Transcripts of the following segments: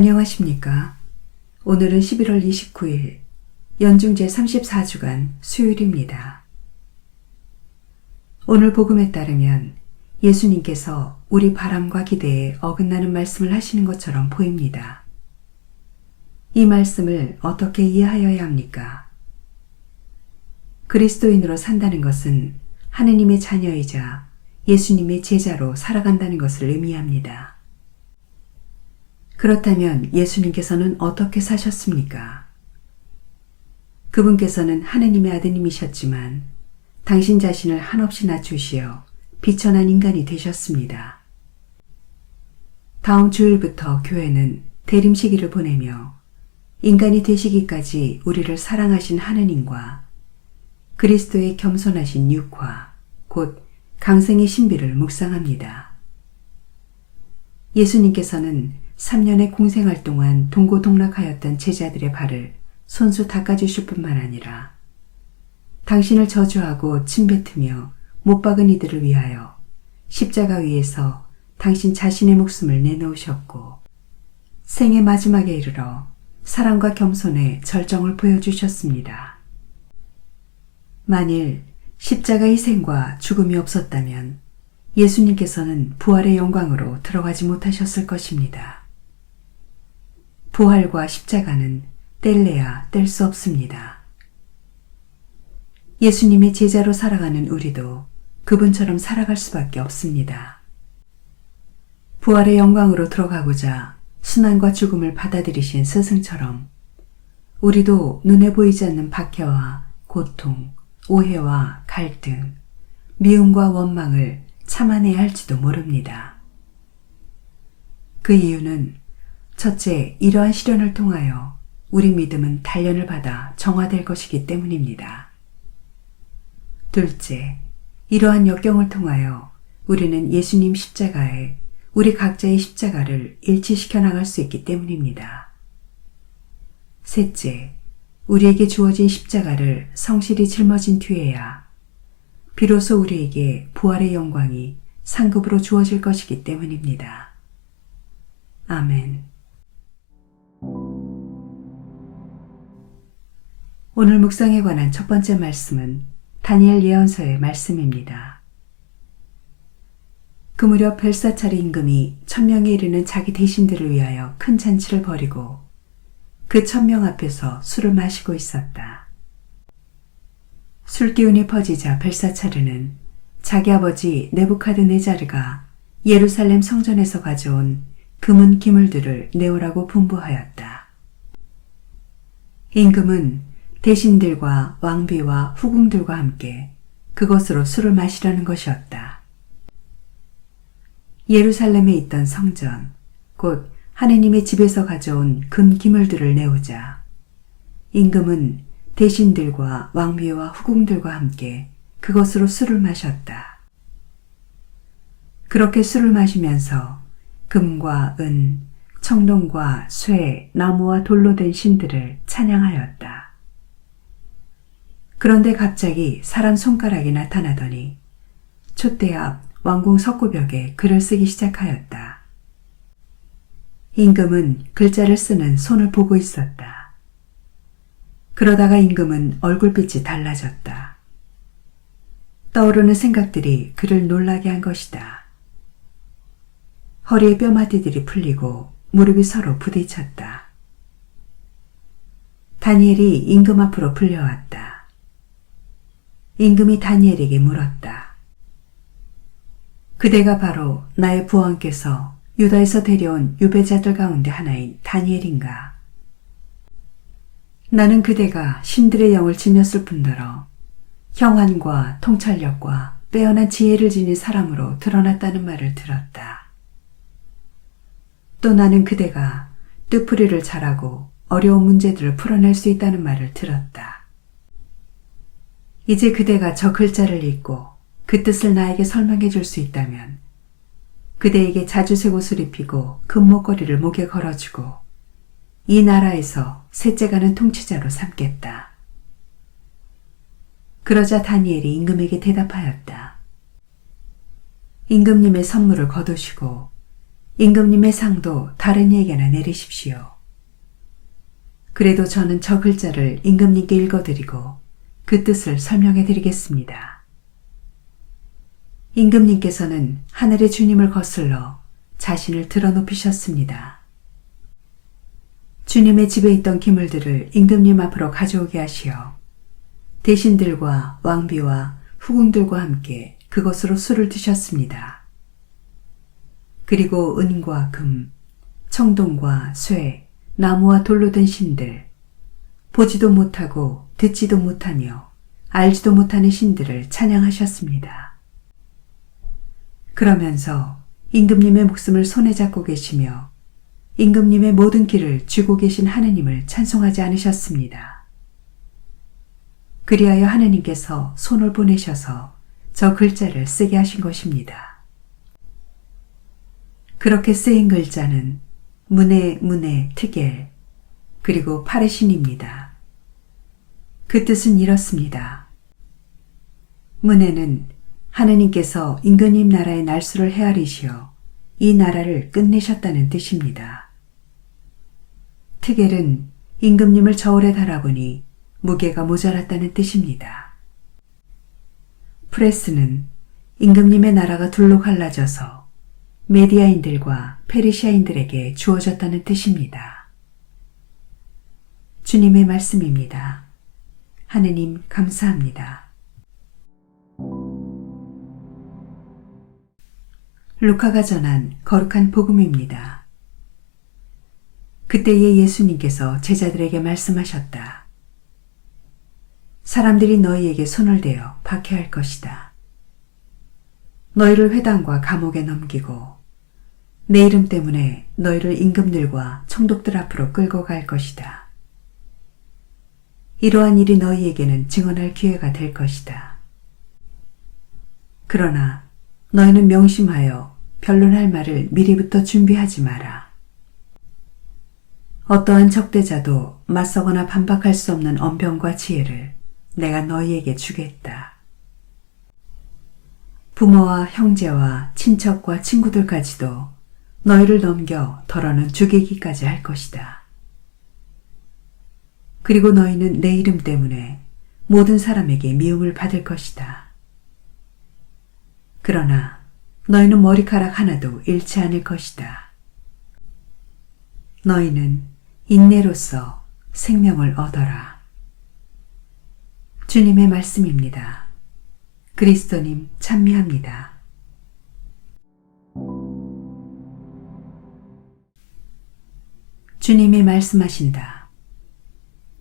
안녕하십니까? 오늘은 11월 29일 연중제 34주간 수요일입니다. 오늘 복음에 따르면 예수님께서 우리 바람과 기대에 어긋나는 말씀을 하시는 것처럼 보입니다. 이 말씀을 어떻게 이해하여야 합니까? 그리스도인으로 산다는 것은 하느님의 자녀이자 예수님의 제자로 살아간다는 것을 의미합니다. 그렇다면 예수님께서는 어떻게 사셨습니까? 그분께서는 하느님의 아드님이셨지만 당신 자신을 한없이 낮추시어 비천한 인간이 되셨습니다. 다음 주일부터 교회는 대림시기를 보내며 인간이 되시기까지 우리를 사랑하신 하느님과 그리스도의 겸손하신 육화, 곧 강생의 신비를 묵상합니다. 예수님께서는 3년의 공생활 동안 동고동락하였던 제자들의 발을 손수 닦아주실 뿐만 아니라 당신을 저주하고 침뱉으며 못 박은 이들을 위하여 십자가 위에서 당신 자신의 목숨을 내놓으셨고 생의 마지막에 이르러 사랑과 겸손의 절정을 보여주셨습니다. 만일 십자가 희생과 죽음이 없었다면 예수님께서는 부활의 영광으로 들어가지 못하셨을 것입니다. 부활과 십자가는 뗄래야 뗄 수 없습니다. 예수님의 제자로 살아가는 우리도 그분처럼 살아갈 수밖에 없습니다. 부활의 영광으로 들어가고자 순환과 죽음을 받아들이신 스승처럼 우리도 눈에 보이지 않는 박해와 고통, 오해와 갈등, 미움과 원망을 참아내야 할지도 모릅니다. 그 이유는 첫째, 이러한 시련을 통하여 우리 믿음은 단련을 받아 정화될 것이기 때문입니다. 둘째, 이러한 역경을 통하여 우리는 예수님 십자가에 우리 각자의 십자가를 일치시켜 나갈 수 있기 때문입니다. 셋째, 우리에게 주어진 십자가를 성실히 짊어진 뒤에야 비로소 우리에게 부활의 영광이 상급으로 주어질 것이기 때문입니다. 아멘. 오늘 묵상에 관한 첫 번째 말씀은 다니엘 예언서의 말씀입니다. 그 무렵 벨사차르 임금이 1000명에 이르는 자기 대신들을 위하여 큰 잔치를 벌이고 그 1000명 앞에서 술을 마시고 있었다. 술기운이 퍼지자 벨사차르는 자기 아버지 네부카드네자르가 예루살렘 성전에서 가져온 금은 기물들을 내오라고 분부하였다. 임금은 대신들과 왕비와 후궁들과 함께 그것으로 술을 마시려는 것이었다. 예루살렘에 있던 성전, 곧 하느님의 집에서 가져온 금 기물들을 내오자 임금은 대신들과 왕비와 후궁들과 함께 그것으로 술을 마셨다. 그렇게 술을 마시면서 금과 은, 청동과 쇠, 나무와 돌로 된 신들을 찬양하였다. 그런데 갑자기 사람 손가락이 나타나더니 촛대 앞 왕궁 석고벽에 글을 쓰기 시작하였다. 임금은 글자를 쓰는 손을 보고 있었다. 그러다가 임금은 얼굴빛이 달라졌다. 떠오르는 생각들이 그를 놀라게 한 것이다. 허리에 뼈마디들이 풀리고 무릎이 서로 부딪혔다. 다니엘이 임금 앞으로 불려왔다. 임금이 다니엘에게 물었다. 그대가 바로 나의 부왕께서 유다에서 데려온 유배자들 가운데 하나인 다니엘인가? 나는 그대가 신들의 영을 지녔을 뿐더러 형안과 통찰력과 빼어난 지혜를 지닌 사람으로 드러났다는 말을 들었다. 또 나는 그대가 뜻풀이를 잘하고 어려운 문제들을 풀어낼 수 있다는 말을 들었다. 이제 그대가 저 글자를 읽고 그 뜻을 나에게 설명해 줄 수 있다면 그대에게 자주색 옷을 입히고 금목걸이를 목에 걸어주고 이 나라에서 셋째가는 통치자로 삼겠다. 그러자 다니엘이 임금에게 대답하였다. 임금님의 선물을 거두시고 임금님의 상도 다른 이에게나 내리십시오. 그래도 저는 저 글자를 임금님께 읽어드리고 그 뜻을 설명해 드리겠습니다. 임금님께서는 하늘의 주님을 거슬러 자신을 드러높이셨습니다. 주님의 집에 있던 기물들을 임금님 앞으로 가져오게 하시어 대신들과 왕비와 후궁들과 함께 그것으로 술을 드셨습니다. 그리고 은과 금, 청동과 쇠, 나무와 돌로 된 신들, 보지도 못하고 듣지도 못하며 알지도 못하는 신들을 찬양하셨습니다. 그러면서 임금님의 목숨을 손에 잡고 계시며 임금님의 모든 길을 쥐고 계신 하느님을 찬송하지 않으셨습니다. 그리하여 하느님께서 손을 보내셔서 저 글자를 쓰게 하신 것입니다. 그렇게 쓰인 글자는 문에 트겔 그리고 파레신입니다. 그 뜻은 이렇습니다. 문에는 하느님께서 임금님 나라의 날수를 헤아리시어 이 나라를 끝내셨다는 뜻입니다. 트겔은 임금님을 저울에 달아보니 무게가 모자랐다는 뜻입니다. 프레스는 임금님의 나라가 둘로 갈라져서 메디아인들과 페르시아인들에게 주어졌다는 뜻입니다. 주님의 말씀입니다. 하느님 감사합니다. 루카가 전한 거룩한 복음입니다. 그때에 예수님께서 제자들에게 말씀하셨다. 사람들이 너희에게 손을 대어 박해할 것이다. 너희를 회당과 감옥에 넘기고 내 이름 때문에 너희를 임금들과 총독들 앞으로 끌고 갈 것이다. 이러한 일이 너희에게는 증언할 기회가 될 것이다. 그러나 너희는 명심하여 변론할 말을 미리부터 준비하지 마라. 어떠한 적대자도 맞서거나 반박할 수 없는 언변과 지혜를 내가 너희에게 주겠다. 부모와 형제와 친척과 친구들까지도 너희를 넘겨 더러는 죽이기까지 할 것이다. 그리고 너희는 내 이름 때문에 모든 사람에게 미움을 받을 것이다. 그러나 너희는 머리카락 하나도 잃지 않을 것이다. 너희는 인내로써 생명을 얻어라. 주님의 말씀입니다. 그리스도님 찬미합니다. 주님이 말씀하신다.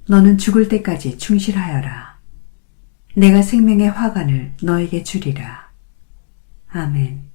너는 죽을 때까지 충실하여라. 내가 생명의 화관을 너에게 주리라. 아멘.